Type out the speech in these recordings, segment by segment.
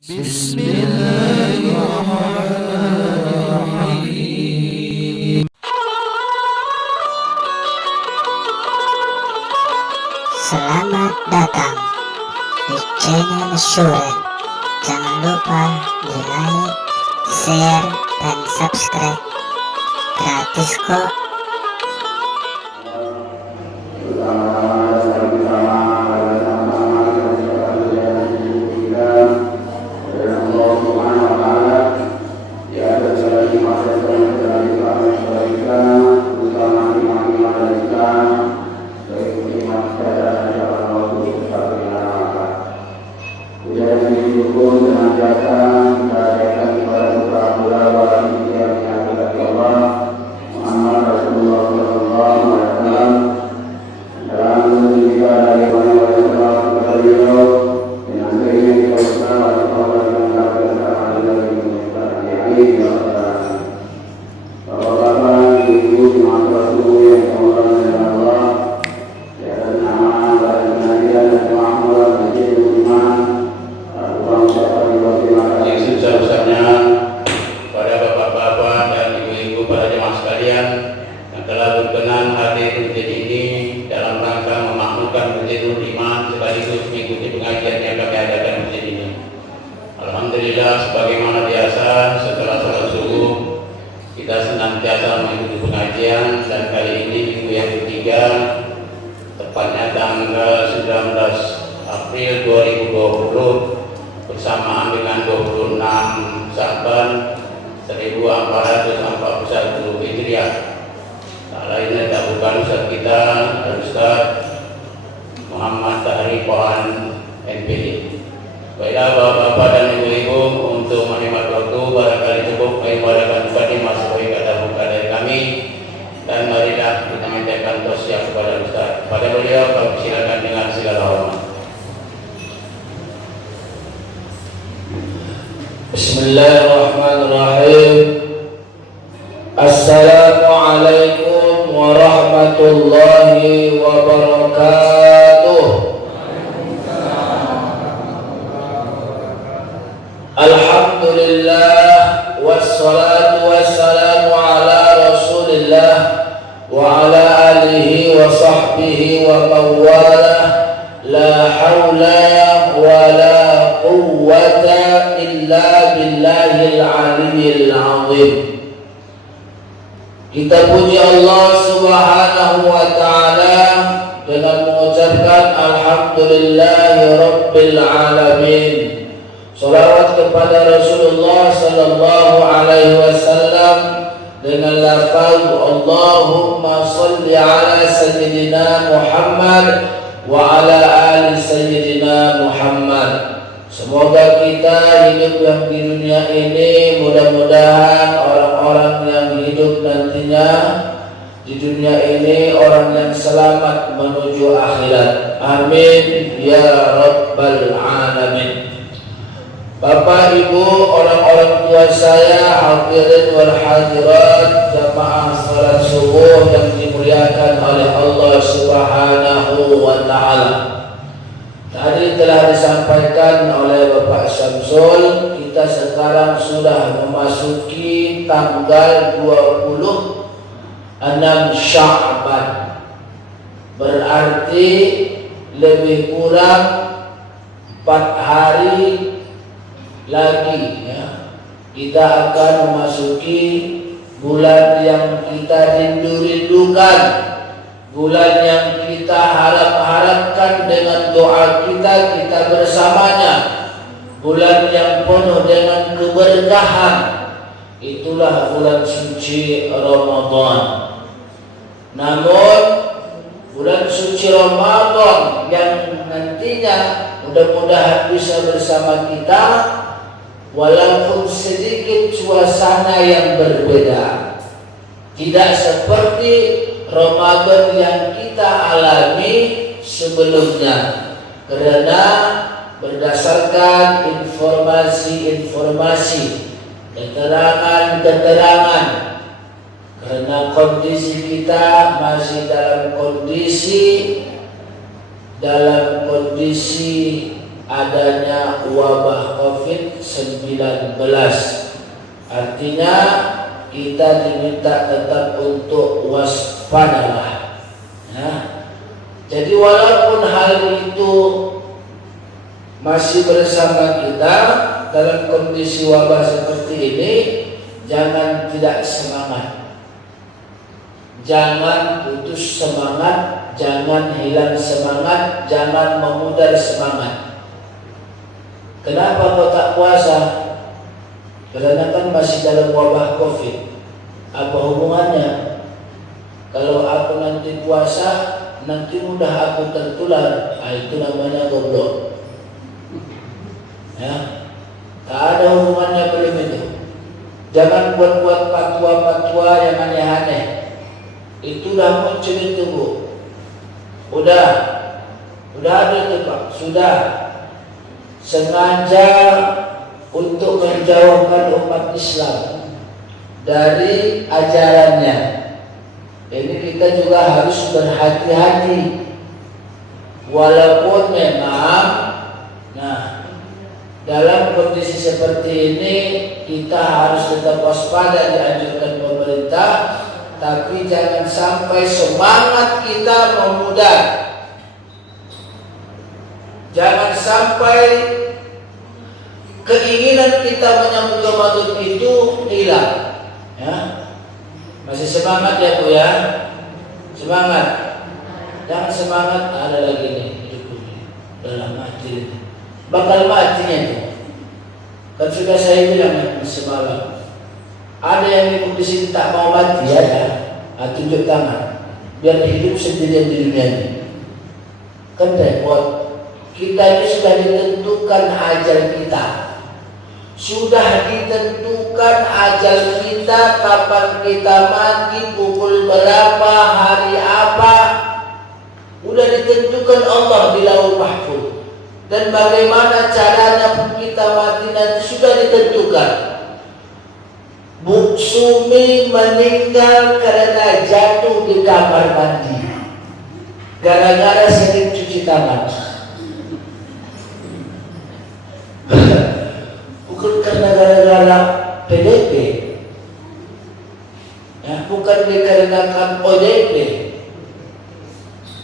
Bismillahirrahmanirrahim. Selamat datang di channel Syuren. Jangan lupa di like, share, dan subscribe. Gratis kok. Alhamdulillah, sebagaimana biasa setelah salat subuh kita senantiasa mengikuti pengajian, dan kali ini minggu yang ketiga, tepatnya tanggal 19 April 2020 bersamaan dengan 26 Saban 1441 Hijriah. Tak lainnya tak bukan Ustaz kita, Ustaz Muhammad Tahri Pohan NPD. Baiklah Bapak-Bapak dan Ibu-Ibu, untuk menghemat waktu barangkali cukup kami mengadakan mukadimah sebagai kata buka dari kami, dan marilah kita mintakan tausiah kepada Ustaz. Pada beliau kami silakan dengan segala hormat. Bismillahirrahmanirrahim. Assalamualaikum warahmatullahi wabarakatuh. Alhamdulillah, wassalatu wassalamu ala rasulillah wa ala alihi wa sahbihi wa mawalah. La hawla wa la quwwata illa billahil aliyyil azim. Kita puji Allah subhanahu wa ta'ala dengan mengucapkan alhamdulillahi rabbil alamin. Salawat kepada Rasulullah sallallahu alaihi wasallam dengan lafaz Allahumma salli ala sayyidina Muhammad wa ala ali sayyidina Muhammad. Semoga kita hidup yang di dunia ini, mudah-mudahan orang-orang yang hidup nantinya di dunia ini orang yang selamat menuju akhirat. Amin ya rabbal alamin. Bapak, Ibu, orang-orang tua saya, hadirin wal hadirat, jamaah salat subuh yang dimuliakan oleh Allah Subhanahu wa ta'ala. Tadi telah disampaikan oleh Bapak Syamsul, kita sekarang sudah memasuki tanggal 26 Sya'ban. Berarti lebih kurang 4 hari lagi ya, kita akan memasuki bulan yang kita rindu-rindukan, bulan yang kita harap-harapkan dengan doa kita bersamanya, bulan yang penuh dengan keberkahan. Itulah bulan suci Ramadan. Namun bulan suci Ramadan yang nantinya mudah-mudahan bisa bersama kita, walaupun sedikit suasana yang berbeda, tidak seperti Ramadan yang kita alami sebelumnya, karena berdasarkan informasi-informasi, keterangan-keterangan, karena kondisi kita masih dalam kondisi adanya wabah COVID-19. Artinya kita diminta tetap untuk waspadalah. Ya. Jadi walaupun hal itu masih bersama kita dalam kondisi wabah seperti ini, jangan tidak semangat, jangan putus semangat, jangan hilang semangat, jangan memudar semangat. Kenapa kau tak puasa? Karena kan masih dalam wabah COVID. Apa hubungannya? Kalau aku nanti puasa, nanti mudah aku tertular. Itu namanya goblok. Ya, tak ada hubungannya belum itu. Jangan buat-buat fatwa-fatwa yang aneh-aneh. Itulah muncul itu, Bu. Udah ada itu, Pak. Sudah. Sengaja untuk menjauhkan umat Islam dari ajarannya. Ini kita juga harus berhati-hati. Walaupun memang, dalam kondisi seperti ini kita harus tetap waspada, dianjurkan pemerintah, tapi jangan sampai semangat kita memudar. Jangan sampai keinginan kita menyambut Ramadan itu hilang. Ya. Masih semangat ya, Bu ya? Semangat. Jangan semangat, ada lagi nih hidup ini. Dalam mati. Bakal matinya itu. Kan sudah saya bilang semalam. Ada yang ikut di sini tak mau mati ya, tunjuk tangan. Biar hidup sendirian di dunia ini. Kan repot. Kita ini sudah ditentukan ajal kita. Sudah ditentukan ajal kita, kapan kita mati, pukul berapa, hari apa. Sudah ditentukan Allah di Lauhul Mahfuz. Dan bagaimana caranya pun kita mati nanti sudah ditentukan. Bu Sumi meninggal karena jatuh di kamar mandi, gara-gara sering cuci tangan. Bukan karena gara-gara PDP, ya, bukan dikarenakan ODP,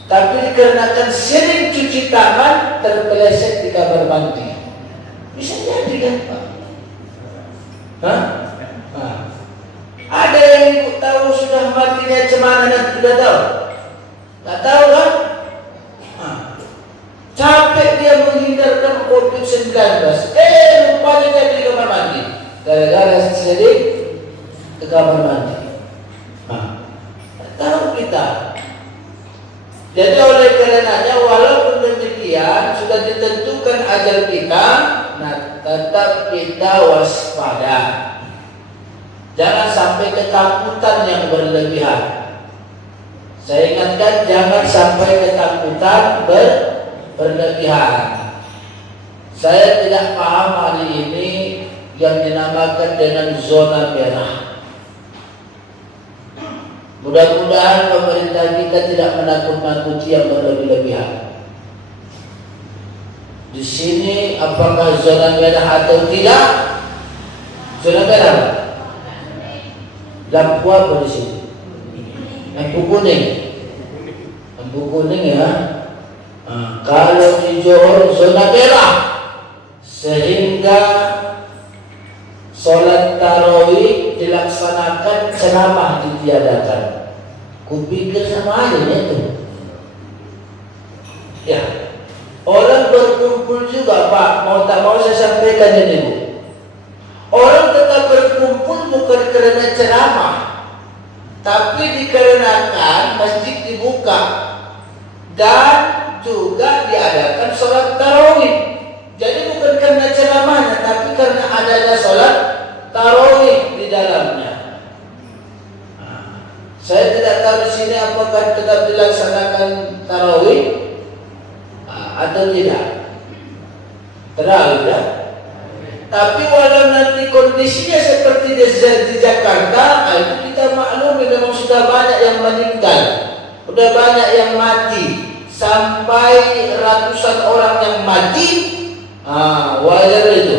tapi dikarenakan sering cuci tangan terpeleset di kamar mandi. Bisa jadi kan, Pak? Hah? Nah. Ada yang tahu sudah matinya cemana dan tidak tahu? Tak tahu kan? Nah. Capek dia menghindarkan COVID-19. Rupanya jadi di kamar mandi. Gara-gara sering ke kamar mandi. Nah. Tahu kita. Jadi oleh karenanya walaupun demikian sudah ditentukan ajal kita, tetap kita waspada. Jangan sampai ketakutan yang berlebihan. Saya ingatkan, jangan sampai ketakutan berlebihan. Saya tidak paham hari ini yang dinamakan dengan zona merah. Mudah-mudahan pemerintah kita tidak menakut-nakuti yang berlebih-lebihan. Di sini apakah zona merah atau tidak? Zona merah. Lampu apa di sini? Lampu kuning. Lampu kuning ya. Nah, kalau di Johor zona merah, sehingga sholat tarawih dilaksanakan, ceramah ditiadakan. Kupikir sama aja itu. Ya, orang berkumpul juga, Pak. Mau tak mau saya sampaikan ini, Bu. Orang tetap berkumpul bukan karena ceramah, tapi dikarenakan masjid dibuka dan juga diadakan sholat tarawih. Jadi bukan karena ceramahnya, tapi karena adanya sholat tarawih di dalamnya. Saya tidak tahu di sini apakah tetap dilaksanakan tarawih atau tidak. Tarawih ya. Tapi walau nanti kondisinya seperti di Jakarta, itu kita maklumi memang sudah banyak yang meninggal, sudah banyak yang mati, sampai ratusan orang yang mati Wajar itu.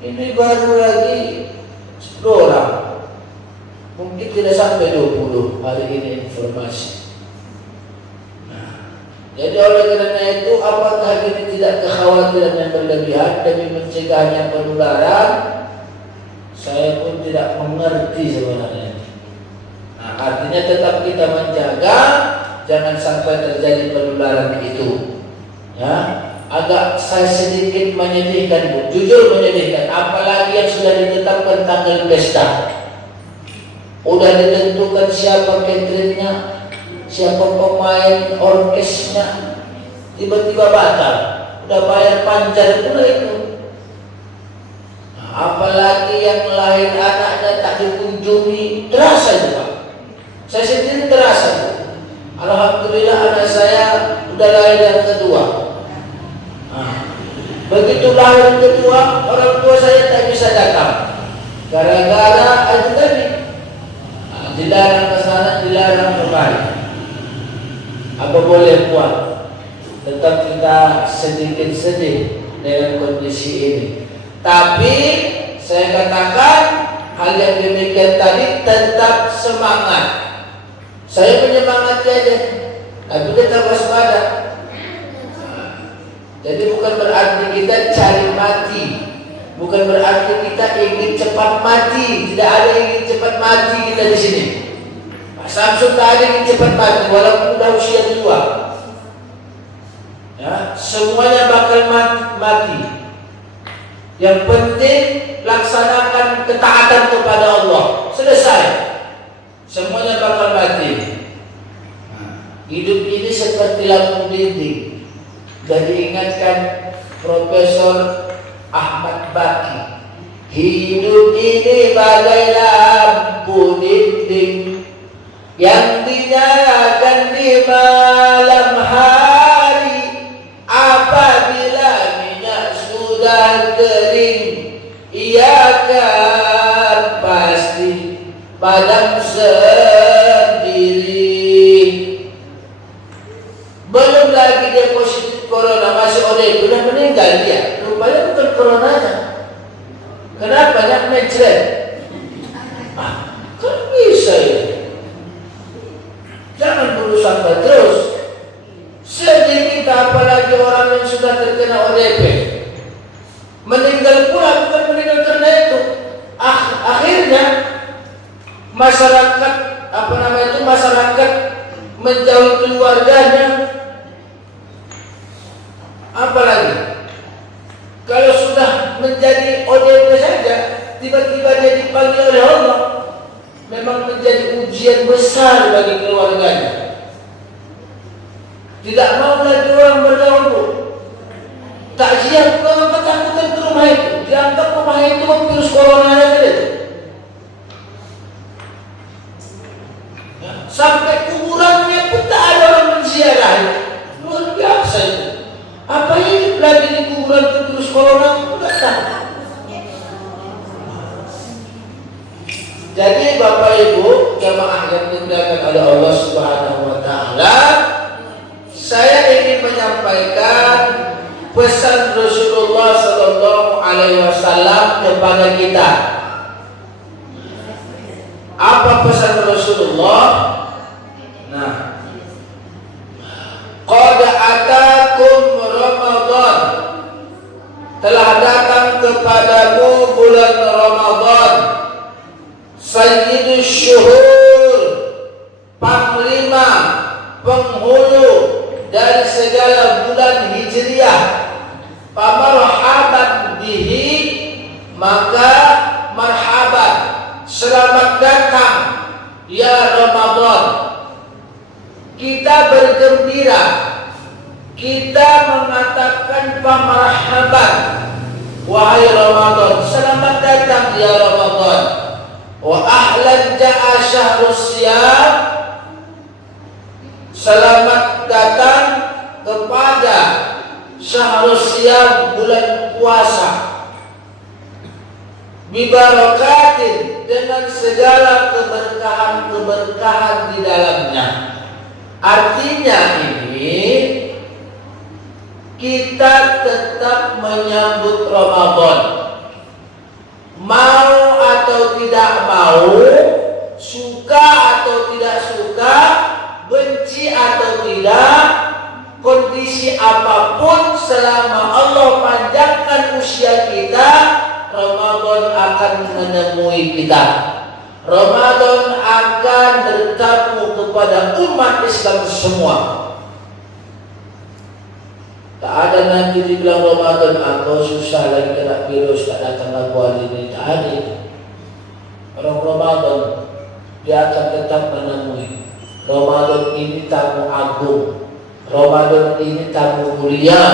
Ini baru lagi 10 orang. Mungkin tidak sampai 20 hari ini informasi. Jadi oleh karena itu, apakah ini tidak kekhawatiran yang berlebihan demi mencegahnya penularan? Saya pun tidak mengerti sebenarnya. Artinya tetap kita menjaga jangan sampai terjadi penularan itu. Ya, agak saya sedikit menyedihkan, Bu. Jujur menyedihkan. Apalagi yang sudah ditetapkan tanggal pesta, udah ditentukan siapa cateringnya, siapa pemain orkesnya, tiba-tiba batal. Udah bayar panjar pula itu. Apalagi yang lahir anaknya tak dikunjungi, terasa itu Pak. Saya sendiri terasa. Alhamdulillah anak saya udah lahir yang kedua. Begitu lahir yang kedua, orang tua saya tak bisa datang. Gara-gara itu tadi, dilarang ke sana, dilarang kemari. Apa boleh buat? Tetap kita sedikit sedih dengan kondisi ini. Tapi saya katakan hal yang demikian tadi tetap semangat. Saya menyemangati aja, tapi tetap waspada. Jadi bukan berarti kita cari mati, bukan berarti kita ingin cepat mati. Tidak ada ingin cepat mati kita di sini. Pak Samsul tak ada ingin cepat mati, walaupun sudah usia tua. Ya, semuanya bakal mati. Yang penting laksanakan ketaatan kepada Allah. Selesai. Semuanya bakal mati. Hidup ini seperti lampu dinding. Dan diingatkan Profesor Ahmad Baki, hidup ini bagai lampu dinding yang dinyalakan di malam hari. Apabila minyak sudah kering, ia akan pasti padam sendiri. Belum lagi dia positif corona, masih ODP, sudah meninggal dia. Rupanya bukan coronanya. Kenapa? Banyak mencret. Kan bisa ya. Jangan perlu sampai terus. Sedih kita, apalagi orang yang sudah terkena ODP. Meninggal pula, bukan meninggal karena itu. Akhirnya masyarakat, masyarakat menjauhi keluarganya. Apalagi kalau sudah menjadi ODP saja, tiba-tiba dia dipanggil oleh Allah, memang menjadi ujian besar bagi keluarganya. Tidak mau lagi orang bergaul. Takziah orang ketakutan ke rumah itu, dianggap rumah itu virus corona saja. Sampai kuburannya pun tak ada orang menziarah. Luar biasa itu. Apa ini lagi di kuburan virus corona itu tak tahu. Jadi Bapak Ibu jamaah yang dimuliakan oleh Allah Subhanahu wa taala, saya ingin menyampaikan pesan Rasulullah sallallahu alaihi wasallam kepada kita. Apa pesan Rasulullah? Nah, qad atakum Ramadan, telah datang kepadamu bulan Ramadan, sayyidus syuhur, panglima, penghulu dari segala bulan hijriah. Pamarhaban bihi, maka marhaban, selamat datang ya Ramadan. Kita bergembira, kita mengatakan pamarhaban, wahai Ramadan, selamat datang ya Ramadan. Wa ahlan ja'a syahrus siyam, selamat datang kepada syahrus siyam, bulan puasa. Bibarakatin, dengan segala keberkahan-keberkahan di dalamnya. Artinya ini kita tetap menyambut Ramadan. Mau atau tidak mau, suka atau tidak suka, benci atau tidak, kondisi apapun, selama Allah panjangkan usia kita, Ramadan akan menemui kita. Ramadan akan bertamu kepada umat Islam semua. Tak ada nanti dibilang Ramadan aku susah lagi kena virus, tak datang aku hari ini. Tak ada itu. Orang Ramadan dia akan tetap menemui. Ramadan ini tamu agung, Ramadan ini tamu mulia.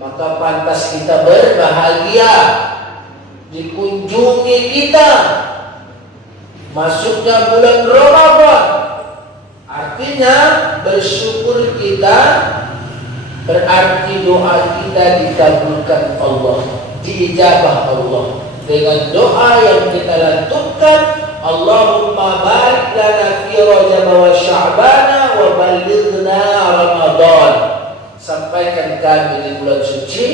Maka pantas kita berbahagia, dikunjungi kita masuknya bulan Ramadan. Artinya bersyukur kita, berarti doa kita dikabulkan Allah, diijabah Allah. Dengan doa yang kita lantunkan, Allahumma barik lana fi Rajab wa Sya'ban wa ballighna Ramadan. Sampaikan kami di bulan suci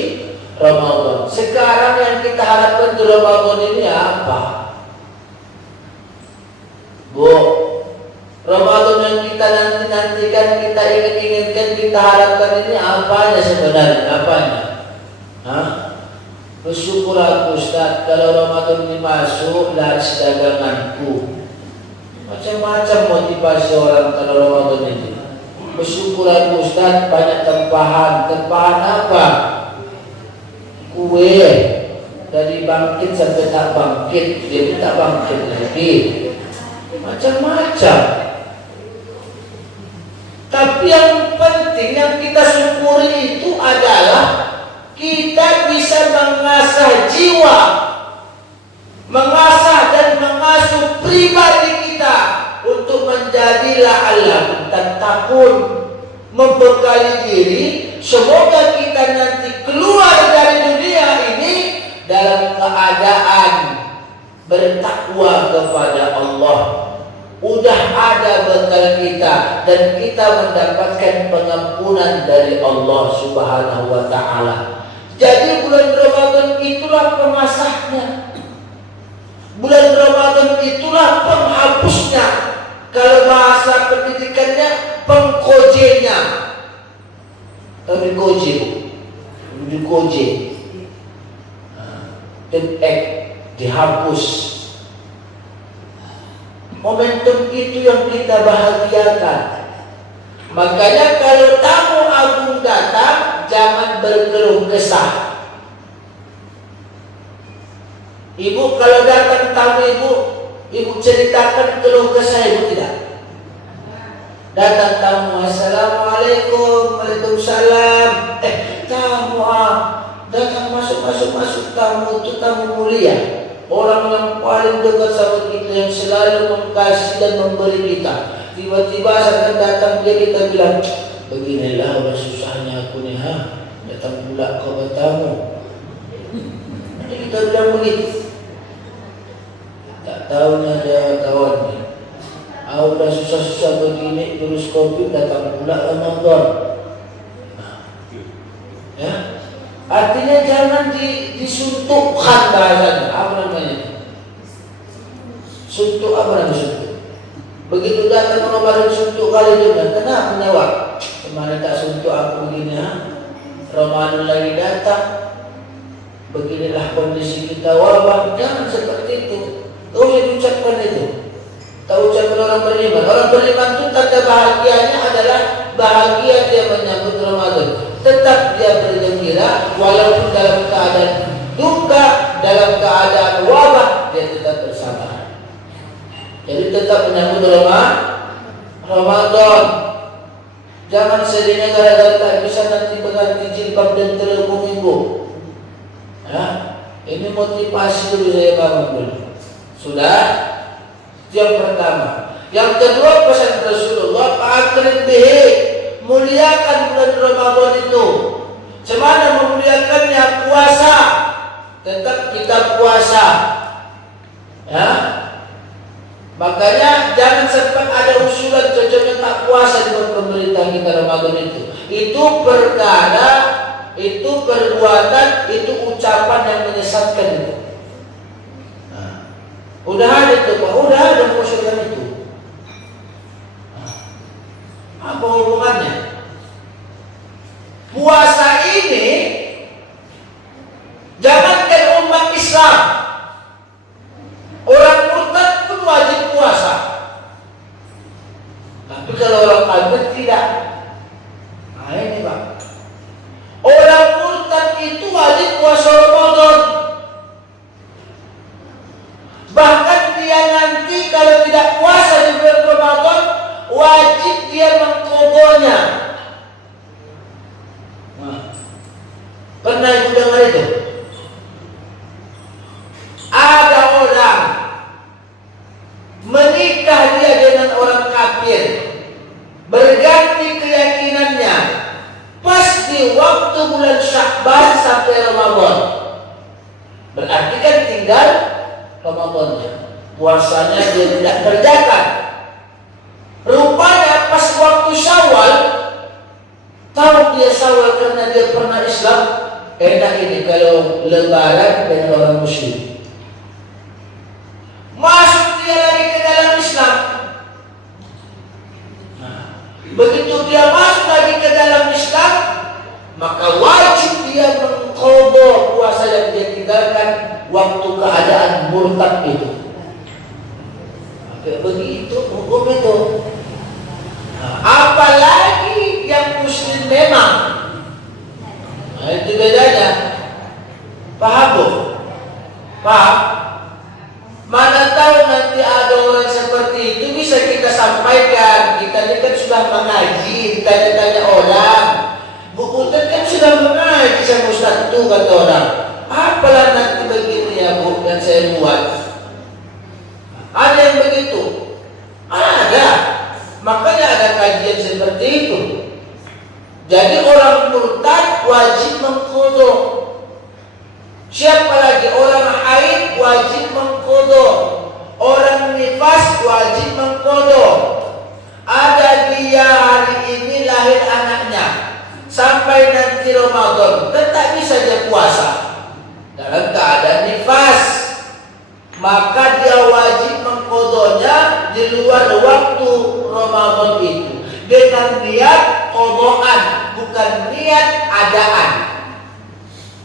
Ramadan. Sekarang yang kita harapkan di Ramadan ini apa? Bu, Ramadan yang kita nanti-nantikan, kita inginkan, kita harapkan ini apanya sebenarnya? Apanya? Hah? Bersyukur aku Ustaz, kalau Ramadan ini masuk, laris daganganku. Macam-macam motivasi orang kalau Ramadan ini. Bersyukur aku Ustaz, banyak tempahan. Tempahan apa? Kue. Dari bangkit sampai tak bangkit, dia tak bangkit lagi. Macam-macam. Tapi yang penting yang kita syukuri itu adalah kita bisa mengasah jiwa, mengasah dan mengasuh pribadi kita untuk menjadi la'allakum tattaqun, membekali diri. Semoga kita nanti keluar dari dunia ini dalam keadaan bertakwa kepada Allah. Udah ada bekal kita dan kita mendapatkan pengampunan dari Allah Subhanahu wa taala. Jadi bulan Ramadan itulah pemasahnya. Bulan Ramadan itulah penghapusnya. Kalau bahasa pendidikannya, pengkojenya. Tahu dikoje, Bu? Dikoje. Dihapus. Momentum itu yang kita bahagiakan. Makanya kalau tamu agung datang, jangan berkeluh kesah. Ibu kalau datang tamu ibu ceritakan keluh kesah ibu tidak? Datang tamu, assalamualaikum, waalaikumsalam. Tamu datang masuk tamu itu tamu mulia. Orang yang paling dekat sama kita, yang selalu mengasihi dan memberi kita. Tiba-tiba saat datang dia, kita bilang, beginilah orang susahnya aku nih, datang pula kau bertamu. Jadi kita bilang begitu. Tak tahunya dia kawan ni, udah susah-susah begini, terus COVID datang pula Ramadan. Ya. Artinya jangan disuntukkan bahasanya. Apa namanya? Suntuk apa namanya suntuk? Begitu datang Ramadan suntuk kali juga. Kenapa menjawab? Kemarin tak suntuk aku begini, Ramadan lagi datang. Beginilah kondisi kita wabah. Jangan seperti itu. Kau yang ucapkan itu. Kau ucapkan orang beriman. Orang beriman itu tanda bahagianya adalah bahagia dia menyambut Ramadan. Tetap dia bergembira walaupun dalam keadaan duka, dalam keadaan wabah, dia tetap bersabar. Jadi tetap menyambut Ramadan. Jangan sedihnya gara-gara tak bisa nanti berganti jilbab dan terlebih minggu. Ya, ini motivasi dulu saya bangun dulu. Sudah? Yang pertama. Yang kedua, pesan Rasulullah, fa'akrim bihi, muliakan bulan Ramadan itu. Semana memuliakannya? Puasa. Tetap kita puasa. Ya. Makanya jangan sempat ada usulan cocoknya tak puasa di pemerintah kita Ramadan itu. Itu perkara itu perbuatan, itu ucapan yang menyesatkan itu. Nah, udah ada itu Pak, udah ada kesyirikan itu. Nah, apa hubungannya? Puasa ini jangankan umat Islam, orang murtad pun wajib puasa. Tapi kalau orang kafir tidak. Nah ini Pak, orang murtad itu wajib puasa Ramadan. Bahkan dia nanti kalau tidak puasa di bulan Ramadan, wajib dia mengqadanya. Pernah ibu dengar itu? Ada orang menikah dia dengan orang kafir, berganti keyakinannya pas di waktu bulan Sya'ban sampai Ramadan. Berarti kan tinggal Ramadannya, puasanya dia tidak kerjakan. Rupanya pas waktu Syawal, tahu dia Syawal karena dia pernah Islam. Enak ini kalau lebaran dengan orang musyrik. Masuk dia lagi ke dalam Islam. Nah, begitu dia masuk lagi ke dalam Islam, maka wajib dia mengqadha puasa yang dia tinggalkan waktu keadaan murtad itu. Begitu hukum itu. Nah, apalagi yang muslim memang. Nah, itu bedanya. Paham bu? Paham? Mana tahu nanti ada orang seperti itu bisa kita sampaikan. Kita ini kan sudah mengaji, ditanya-tanya orang. Bu Putet kan sudah mengaji sama Ustaz itu kata orang. Apalah nanti begini ya bu yang saya buat. Ada yang begitu? Ada. Makanya ada kajian seperti itu. Jadi orang murtad wajib mengqadha. Siapa lagi? Orang haid wajib mengqadha. Orang nifas wajib mengqadha. Ada dia hari ini lahir anaknya, sampai nanti Ramadan tetap bisa dia puasa dalam keadaan nifas, maka dia wajib mengqadhanya di luar waktu Ramadan itu dengan niat qadhaan, bukan niat adaan.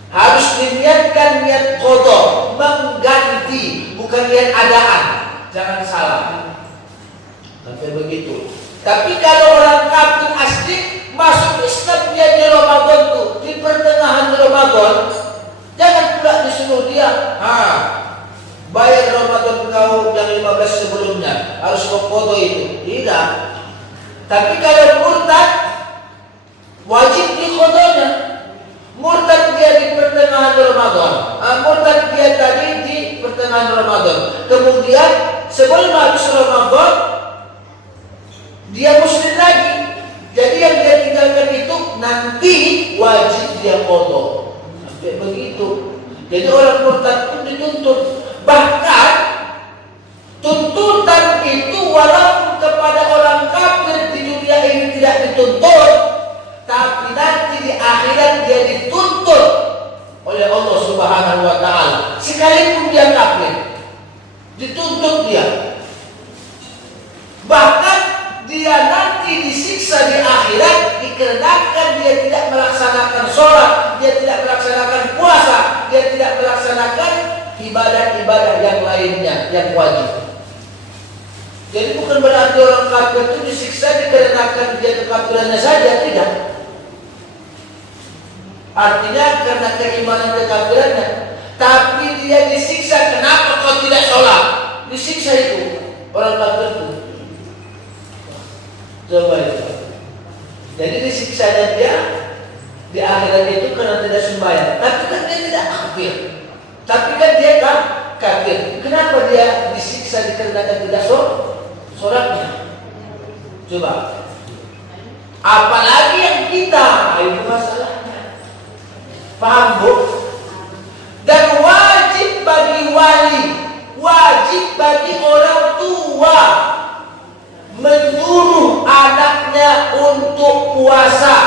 Harus diniatkan niat qadha, mengganti, bukan niat adaan. Jangan salah. Sampai begitu. Tapi kalau orang kafir asli masuk Islam dia di Ramadan tuh, di pertengahan Ramadan, jangan pula disuruh dia, bayar Ramadan kau yang 15 sebelumnya, harus qadha itu. Tidak. Tapi kalau murtad wajib diqadhanya. Murtad dia di pertengahan Ramadan, murtad dia tadi di pertengahan Ramadan. Kemudian sebelum habis Ramadan dia muslim lagi. Jadi yang dia tinggalkan itu nanti wajib dia qadha. Sampai begitu. Jadi orang murtad pun dituntut. Bahkan tuntutan itu walaupun kepada orang kafir di dunia ini tidak dituntut, tapi nanti di akhirat dia dituntut oleh Allah Subhanahu wa taala. Sekalipun dia kafir, dituntut dia. Bahkan dia nanti disiksa di akhirat dikarenakan dia tidak melaksanakan sholat, dia tidak melaksanakan puasa, dia tidak melaksanakan ibadah-ibadah yang lainnya yang wajib. Jadi bukan berarti orang kafir itu disiksa dikarenakan dia kekafirannya saja, tidak. Artinya karena keimanan kekafirannya, tapi dia disiksa. Kenapa kau tidak sholat? Disiksa itu orang kafir itu. Coba itu. Jadi disiksanya dia di akhirat itu karena tidak sembahyang. Tapi kan dia tidak kafir. Tapi kan dia kan kafir. Kenapa dia disiksa dikarenakan tidak sholatnya? Coba. Apalagi yang kita, itu masalahnya. Paham bu? Dan wajib bagi wali, wajib bagi orang tua menyuruh anaknya untuk puasa.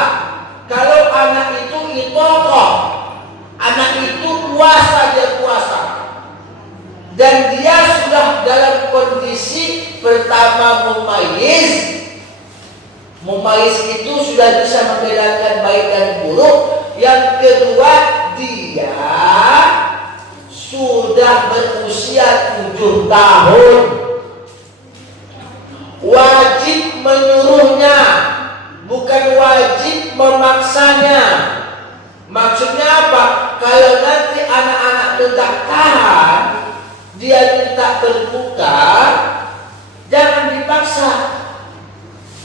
Kalau anak itu pertama mumayyiz. Mumayyiz itu sudah bisa membedakan baik dan buruk. Yang kedua, dia sudah berusia 7 tahun. Wajib menyuruhnya, bukan wajib memaksanya. Maksudnya apa? Kalau nanti anak-anak tidak tahan, dia minta berbuka, jangan dipaksa.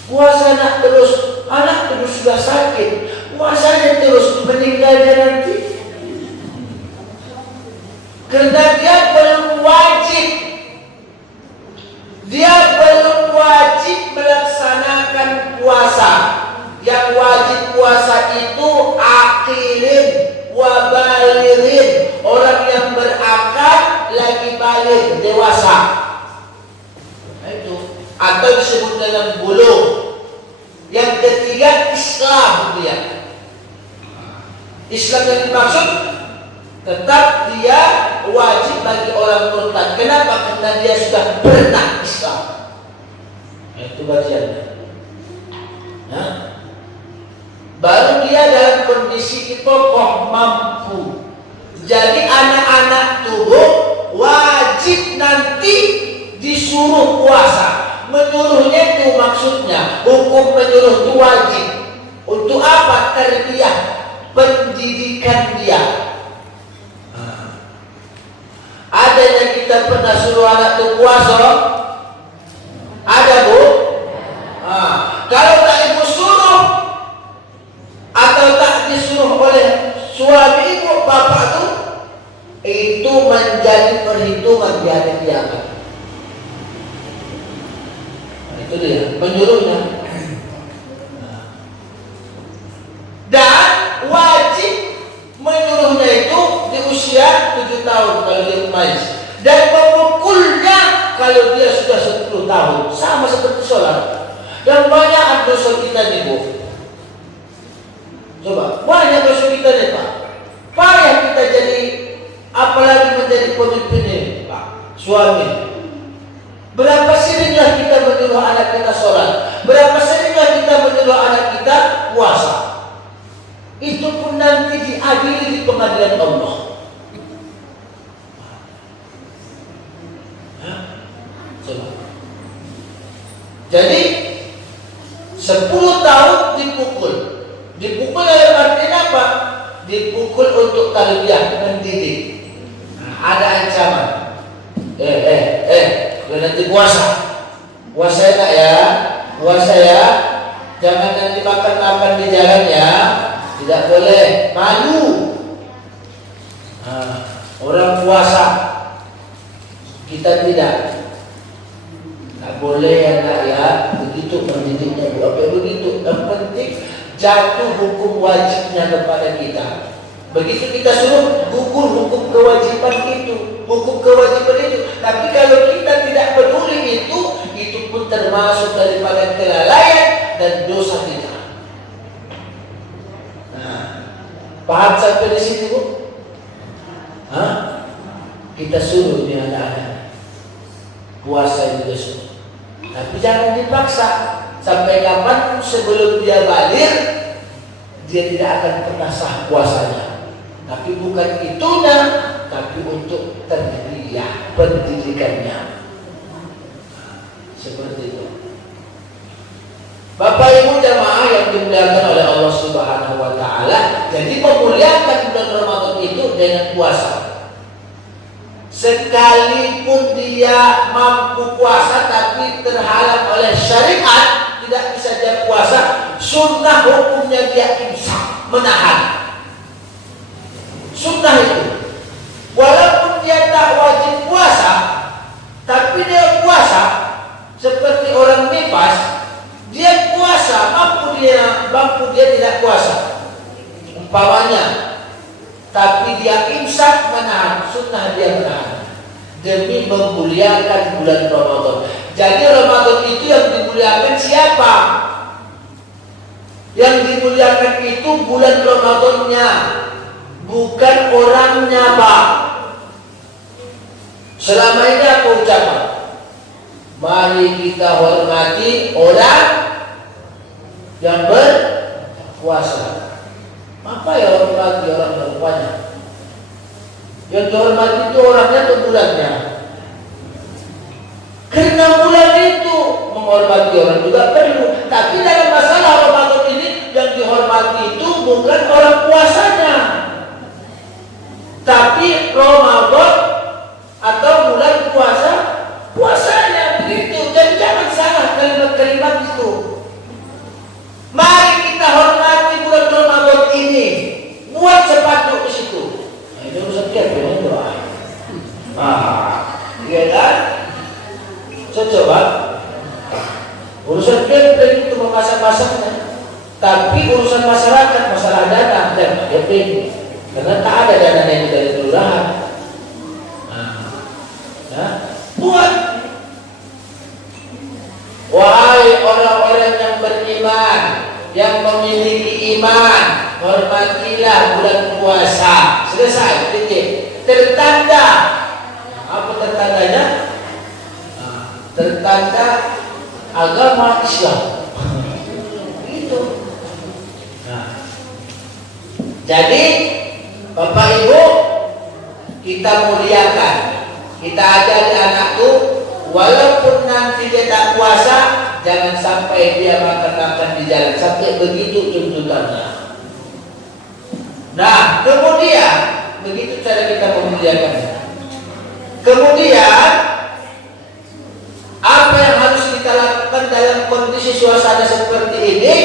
Puasa anak terus sudah sakit, puasanya terus, meninggal dia nanti. Karena dia belum wajib, melaksanakan puasa. Yang wajib puasa itu akilin wa balirin, orang yang berakal lagi balik dewasa. Nah, itu atau disebut dengan bulugh. Yang ketiga Islam dia. Islam yang dimaksud tetap dia wajib bagi orang murtad. Kenapa? Karena dia sudah pernah Islam. Nah, itu bagiannya. Nah, baru dia dalam kondisi kokoh mampu. Jadi anak-anak tubuh wajib nanti disuruh puasa. Menyuruhnya itu maksudnya hukum menyuruh itu wajib. Untuk apa? Tarbiyah, pendidikan dia. Ada yang kita pernah suruh anak itu puasa? Ada, Bu? Kalau tak ibu suruh atau tak disuruh oleh suami ibu bapak itu menjadi perhitungan di hari kiamat. Itu dia menyuruhnya. Dan wajib menyuruhnya itu di usia 7 tahun kalau dia mumayyiz, dan memukulnya kalau dia sudah 10 tahun, sama seperti sholat. Dan banyak dosa kita nih, Bu. Coba, banyak dosa kita nih, Pak. Payah kita jadi, apalagi menjadi pemimpin ini, Pak, suami. Berapa seringlah kita menyuruh anak kita sholat, berapa seringlah kita menyuruh anak kita puasa. Itu pun nanti diadili di pengadilan Allah. Coba. Jadi 10 tahun dipukul. Dipukul artinya apa? Dipukul untuk tarbiyah, mendidik. Ada ancaman. Nanti puasa enak ya, puasa ya, jangan nanti makan di jalan ya, tidak boleh, malu. Orang puasa, kita tidak boleh ya nak ya, begitu mendidiknya, begitu. Yang penting jatuh hukum wajibnya kepada kita. Begitu kita suruh gugur hukum kewajiban itu, Tapi kalau kita tidak peduli itu pun termasuk daripada kelalaian dan dosa kita. Nah, paham sampai di sini, Bu? Kita suruh dia anak-anak puasa itu suruh. Tapi jangan dipaksa. Sampai kapan sebelum dia balik, dia tidak akan pernah sah puasanya. Tapi bukan itunya, tapi untuk tarbiyah, pendidikannya. Seperti itu. Bapak Ibu jamaah yang dimuliakan oleh Allah Subhanahu wa taala, jadi memuliakan bulan Ramadan itu dengan puasa. Sekalipun dia mampu puasa tapi terhalang oleh syariat, tidak bisa dia puasa, sunnah hukumnya dia imsak, menahan. Sunnah itu, walaupun dia tak wajib puasa, tapi dia puasa seperti orang nifas, dia puasa, mampu dia tidak puasa, umpamanya, tapi dia imsak, menahan, sunnah dia menahan demi memuliakan bulan Ramadan. Jadi Ramadan itu yang dimuliakan siapa? Yang dimuliakan itu bulan Ramadannya, bukan orangnya, Pak. Selama ini apa ucapan? mari kita hormati orang yang berpuasa. Apa ya hormati orang berpuasa? Yang dihormati itu orangnya atau bulannya? Karena bulan itu menghormati orang juga perlu. Tapi dalam masalah Ramadan ini yang dihormati itu bukan orang puasanya, tapi Ramadan atau bulan puasanya begitu. Dan jangan salah kalimat-kalimat itu. Mari kita hormati bulan Ramadan ini. Buat sepatu ke situ. Nah, ini urusan keping doa. Iya kan? Coba urusan keping itu memasak-masaknya. Tapi urusan masyarakat, masalah dana dan keping. Karena tak ada dana yang dari kelurahan. Buat. Wahai orang-orang yang beriman, yang memiliki iman, hormatilah bulan puasa. Selesai, titik. Tertanda. Apa tertandanya? Tertanda agama Islam. Itu. Jadi Bapak Ibu, kita muliakan, kita ajari anakku, walaupun nanti dia tak puasa, jangan sampai dia makan-makan di jalan, sampai begitu tuntutannya. Nah, kemudian begitu cara kita memuliakannya. Kemudian apa yang harus kita lakukan dalam kondisi suasana seperti ini?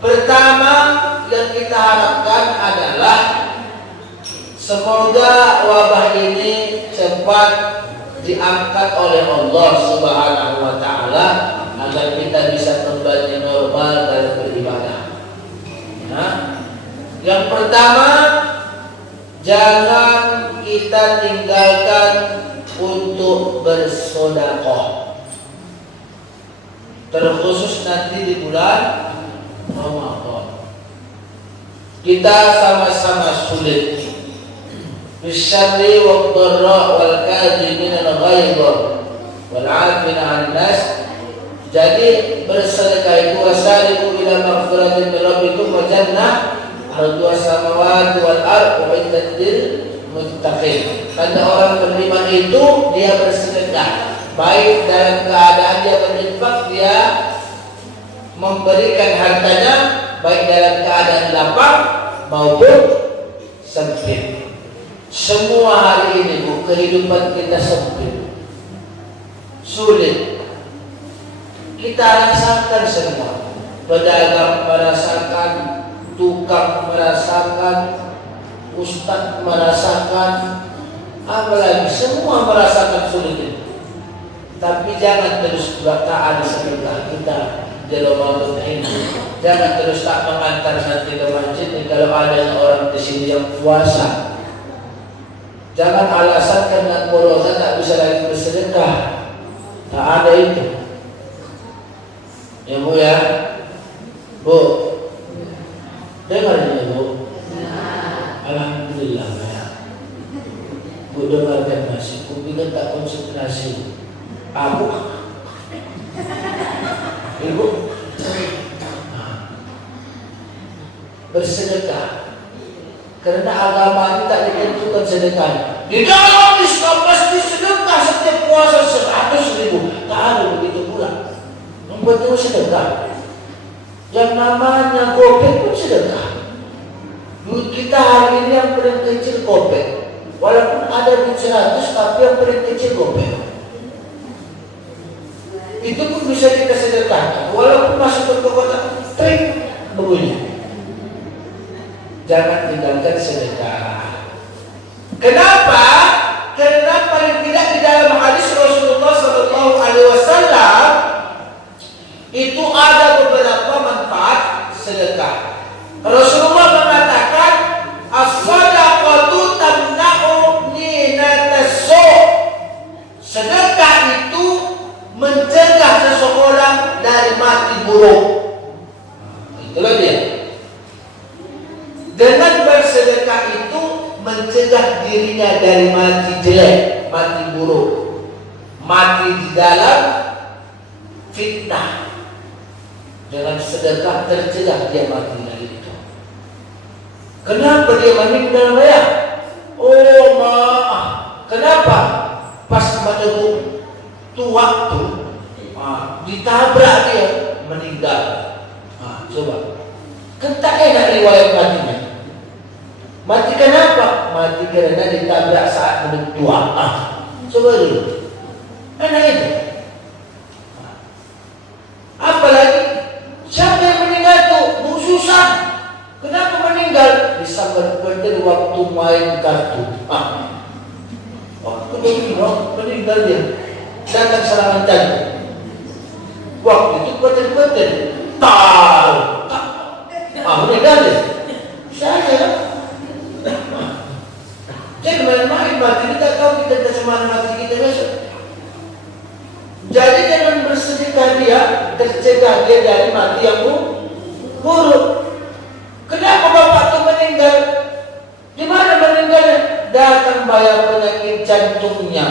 Pertama yang kita harapkan adalah semoga wabah ini cepat diangkat oleh Allah Subhanahu wa taala agar kita bisa kembali normal dalam beribadah. Nah, yang pertama, jangan kita tinggalkan untuk bersedekah. Terkhusus nanti di bulan Ramadan. Kita sama-sama sulit. Bisyarri wa dharra wal kadhimin al ghaidha wal 'afina 'anil nas. Jadi bersedekah itu wasariqu ila maghfiratin min rabbikum wa jannah arduha samawati wal ardh uiddat lil muttaqin. Kata orang beriman itu dia bersedekah, baik dalam keadaan dia berinfak, dia memberikan hartanya, baik dalam keadaan lapang maupun sempit. Semua hari ini Bu, kehidupan kita sempit, sulit. Kita rasakan semua. Pedagang merasakan, tukang merasakan, ustaz merasakan, apalagi semua merasakan sulit ini. Tapi jangan terus taat sedekah kita di Ramadan ini. Jangan terus tak mengantar nanti ke masjid kalau ada orang di sini yang puasa. Jangan alasan karena corona tak bisa lagi bersedekah. Tak ada itu. Ya Bu ya, Bu, dengar ini Bu. Alhamdulillah ya. Bu dengarkan masih, Bu kita tak konsentrasi. Aku, Ibu, bersedekah. Karena agama ini tak ditentukan sedekah. Di dalam Islam pasti sedekah setiap puasa 100.000. Tak ada begitu pula. Yang penting sedekah. Yang namanya gopek pun sedekah. Duit kita hari ini yang paling kecil gopek. Walaupun ada duit 100, tapi yang paling kecil gopek. Itu pun bisa kita sedekahkan. Walaupun masuk ke kota, trik bunyinya. Jangan tinggalkan sedekah. Kenapa? Karena paling tidak di dalam hadis Rasulullah SAW itu ada beberapa manfaat sedekah. Rasulullah mengatakan, as-sadaqatu tamna'u minatas su'. Sedekah itu mencegah seseorang dari mati buruk. Itulah dia. Dengan bersedekah itu mencegah dirinya dari mati jelek, mati buruk. mati di dalam fitnah. Dengan sedekah tercegah dia mati dari itu. Kenapa dia meninggal ya? Oh maaf. Kenapa? Pas menunggu tua tuh ditabrak dia meninggal. Coba. Kan tak enak riwayat matinya. Mati kenapa? Mati karena ditabrak saat menunggu tua. Coba dulu. Enak itu. Apalagi siapa yang meninggal tuh? Bu Susan. Kenapa meninggal? Disambar bener waktu main kartu. Waktu meninggal dia. Datang serangan jantung. Waktu itu betul-betul tahu. Meninggal dia. Saya. Jadi main-main mati kita tahu kita tercemar mati kita besok. Jadi dengan bersedekah dia tercegah dia dari mati yang buruk. Kenapa bapak itu meninggal? Di mana meninggalnya? Datang bayar penyakit jantungnya.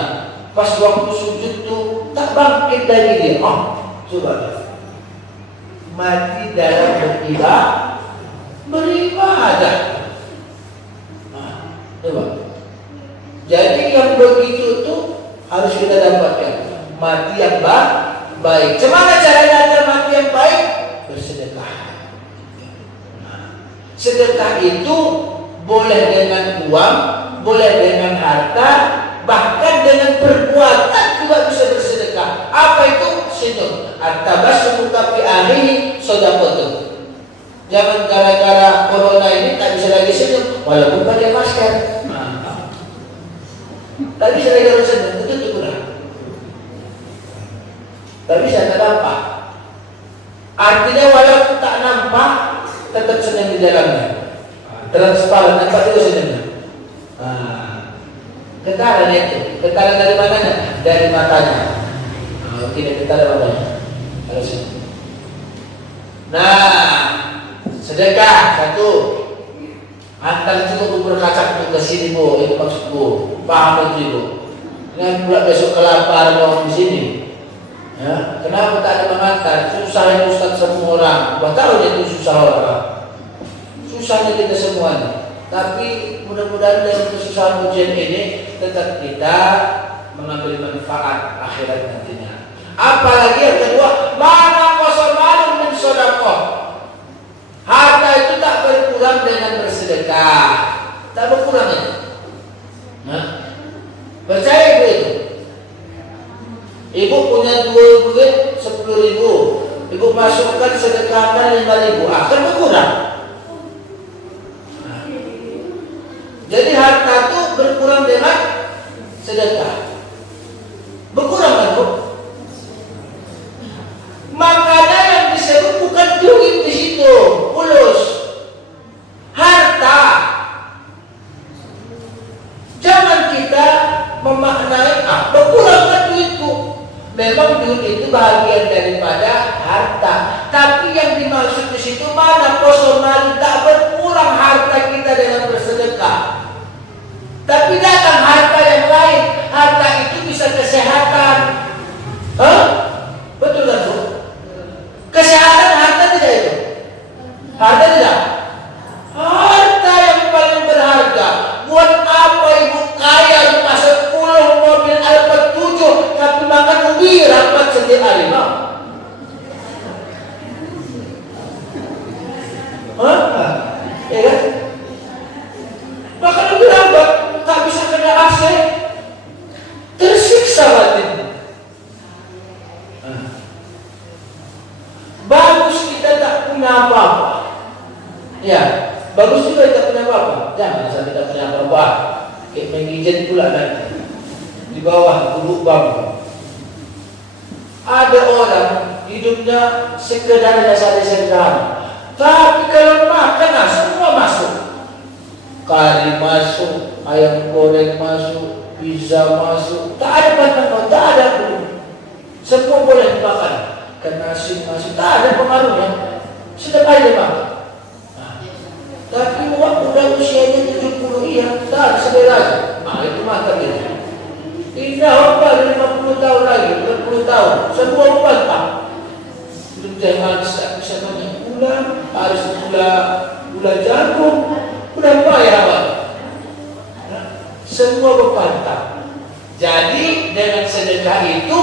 Pas waktu sujud tuh tak bangkit dari dia. Coba mati dalam beribadah. Coba. Jadi yang begitu tuh harus kita dapatkan. Mati yang baik. Bagaimana caranya agar mati yang baik? Bersedekah. Sedekah itu boleh dengan uang, boleh dengan harta, bahkan dengan perbuatan juga bisa bersedekah. Apa itu? Sinun. At-tabassum fi akhihi shadaqah. Jangan gara-gara corona ini tak bisa lagi senyum walaupun pakai masker. Tak bisa lagi senyum, itu kurang. Tak bisa nampak. Artinya walaupun tak nampak, tetap senyum di dalamnya. Transparan, nampak juga senyumnya. Getaran itu, getaran dari mananya? Dari matanya. Tidak getaran matanya. Harus. Sedekah satu. Antar cukup berkaca ke sini bu, itu maksudku. Paham itu bu. Jangan pula besok kelaparan orang di sini. Ya, kenapa tak ada mengantar? Susahnya Ustaz semua orang. Bapak tahu itu susah orang. Susahnya kita semuanya. Tapi mudah-mudahan dari kesusahan ujian ini tetap kita mengambil manfaat akhirat nantinya. Apalagi yang kedua, mana qasamalun min shadaqah. Harta itu tak berkurang dengan bersedekah. Tak berkurang itu. Percaya ibu itu? Ibu punya duit 10.000, ibu masukkan sedekahkan 5.000, akan berkurang. Jadi harta itu berkurang dengan sedekah. Berkurang kan bu? Makanya yang disebut bukan duit di situ, ulus, harta. Jangan kita memaknai berkurang kan duitku. Memang duit itu bagian daripada harta, tapi yang dimaksud di situ mana personal tak berkurang harta kita dengan bersedekah. Tapi datang harta yang lain, harta itu bisa kesehatan. Betul kan bu? Kesehatan harta tidak itu? Harta tidak? Harta yang paling berharga. Buat apa ibu kaya rumah 10 mobil Alphard 7 tapi makan ubi rapat setiap hari? Ya kan? Makan ubi rapat tak bisa kena AC, tersiksa batin. Bagus kita tak punya apa-apa. Ya, bagus juga kita punya apa-apa. Jangan sampai kita punya apa-apa. Kayak mengijen pula nanti di bawah gulung bambu. Ada orang hidupnya sekedar dasar sederhana, tapi kalau makan semua masuk. Kari masuk, ayam goreng masuk, pizza masuk, tak ada pantangan, tak ada belum. Semua boleh dimakan. Kan nasi masuk, tak ada pengaruhnya. Sedap aja makan. Tapi udah usianya 70 tak ada selera. Itu makan dia. Indah apa 50 tahun lagi. tahu, semua membantah. Jangan bisa banyak gula, harus gula jagung, gula bayar. Semua membantah. Jadi dengan sedekah itu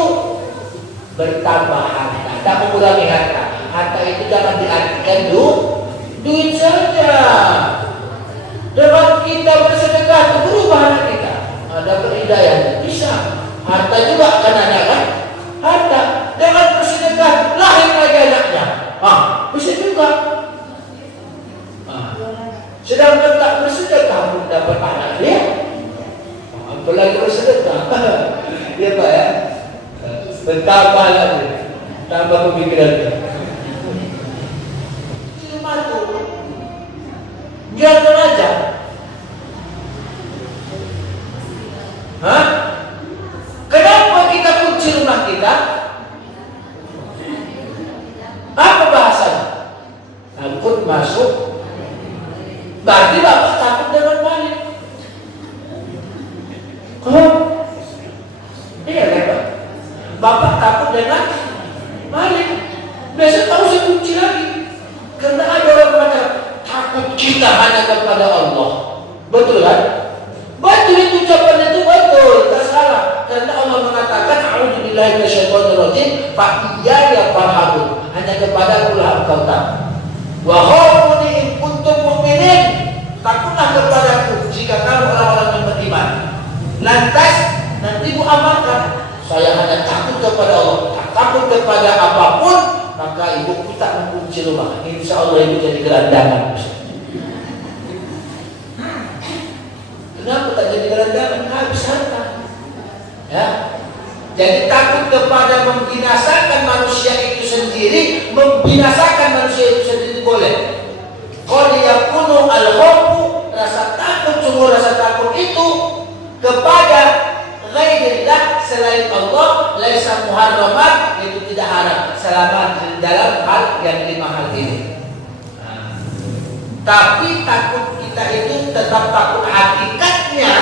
bertambah harta, tak mengurangi harta. Harta itu jangan diartikan duit saja. Dengan kita bersedekah itu berubah anak kita, ada perhidayah, bisa. Harta juga akan ada kan? Harta dengan bersedekah lahir lagi anaknya. Bisa juga. Sedangkan tak bersedekah pun dapat anak dia. Apalagi bersedekah. Ya Pak ya. Bertambah lagi, tambah pemikirannya. Jangan aja. Kenapa kita kunci rumah kita? Apa bahasanya? Takut masuk. Berarti bapak takut dengan maling. Iya kan? Bapak takut dengan maling. Biasa tahu saya kunci lagi. Karena ada orang pada takut kita hanya kepada Allah. Betul kan? Betul itu ucapan itu betul, tak salah. Karena Allah mengatakan, "A'udzubillahi minasyaitonirrajim, fa iyaya farhabun." Hanya kepada Allah engkau takut. Wa khafuni in kuntum mu'minin. Takutlah kepadaku jika kamu orang-orang yang beriman. Lantas nanti mu amalkan. Saya hanya takut kepada Allah, tak takut kepada apapun, maka ibuku tak mengunci rumah. Insya Allah ibu jadi gelandangan. Kenapa tak jadi gelandangan? Habis harta. Ya. Jadi takut kepada membinasakan manusia itu sendiri, membinasakan manusia itu sendiri boleh. Qad yakunu al-khawfu, rasa takut, sungguh rasa takut itu kepada ghairillah selain Allah, laisa muharraman, itu tidak haram selama di dalam hal yang 5 hal ini. Tapi takut kita itu tetap takut hakikatnya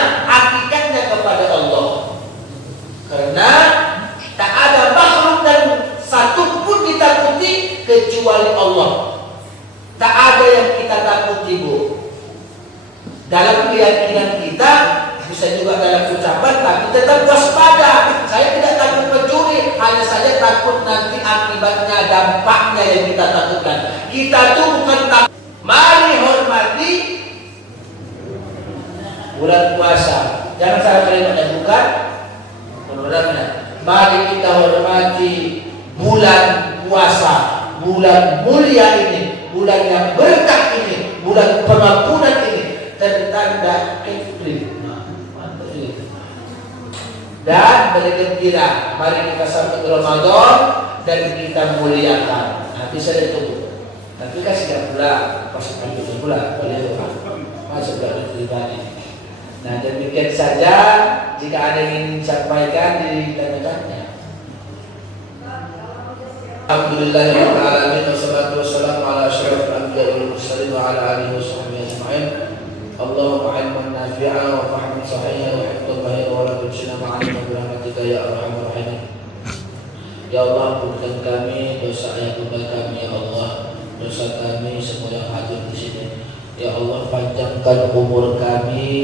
kepada Allah. Karena tak ada makhluk dan satu pun ditakuti kecuali Allah. Tak ada yang kita takuti, Bu. Dalam keyakinan kita, bisa juga dalam ucapan, tapi tetap waspada. Saya tidak takut pencuri, hanya saja takut nanti akibatnya, dampaknya yang kita takutkan. Kita tuh bukan takut. Mari hormati bulan puasa. Jangan salah kalimatnya, bukan. Mari kita hormati bulan puasa, bulan mulia ini, bulan yang berkah ini, bulan pengampunan ini, tertanda April. Dan bergembira. Mari kita sampai ke Ramadan dan kita muliakan. Nanti saya tunggu. Tapi kasih pula pasukan itu pula boleh masuk ke pribadi. Nah, demikian saja. Jika ada yang ingin disampaikan, ditanyakannya. Alhamdulillahirabbil alamin, wassalatu wassalamu ala asyrofil anbiya'i wal mursalin wa ala alihi washabbihi ajma'in. Allahumma ilman nafi'a wa fahman sahiha wa hifdhan bahira wa la tujina ma'alima bi rahmatika ya arhamar rahimin. Ya Allah, ampunkan kami dosa yang tunggal kami, ya Allah. Dosa kami semua yang hadir di sini. Ya Allah, panjangkan umur kami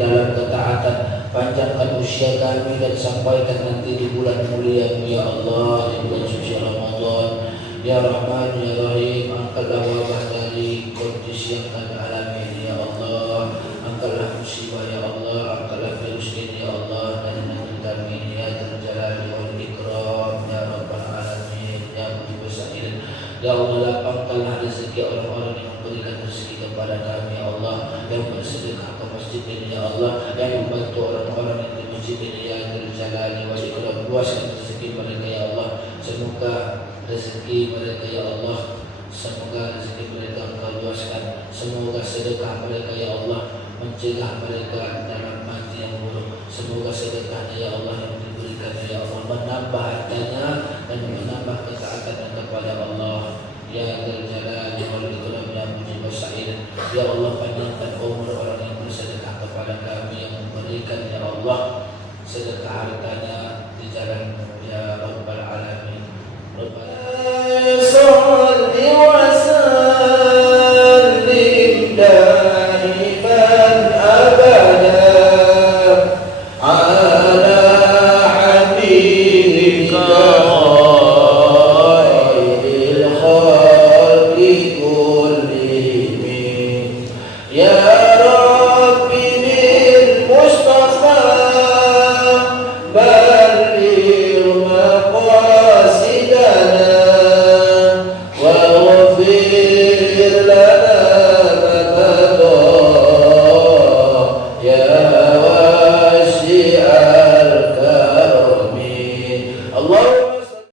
dalam ketaatan, panjangkan usia kami dan sampaikan nanti di bulan mulia ya Allah, di bulan suci Ramadan. Ya Rahman ya Rahim, angkatlah wabah dari kondisi yang kami alami ya Allah. Angkatlah musibah ya Allah, angkatlah virus ini ya Allah dari negeri kami ya Dzal Jalali wal Ikram ya Rabbal Alamin ya Mujibus Sa'ilin. Ya Allah, lapangkanlah rezeki orang-orang yang memberikan rezeki kepada kami ya Allah, yang bersedekah ke masjid ini ya Allah, yang membantu orang-orang yang di masjid ini ya Dzal Jalali wal Ikram. Luaskan rezeki mereka ya Allah. Semoga rezeki mereka ya Allah, semoga rezeki mereka Engkau luaskan. Semoga sedekah mereka ya Allah mencegah mereka dalam mati yang buruk. Semoga sedekahnya ya Allah yang diberikan ya Allah menambah hartanya dan menambah ketaatan kepada Allah ya Dzal Jalali wal Ikram ya Mujibus Sa'ilin. Ya Allah, panjangkan umur orang yang bersedekah kepada kami, yang memberikan ya Allah sedekah hartanya, di jalan ya Rabbal Alamin. صل وسلم دائما أبدا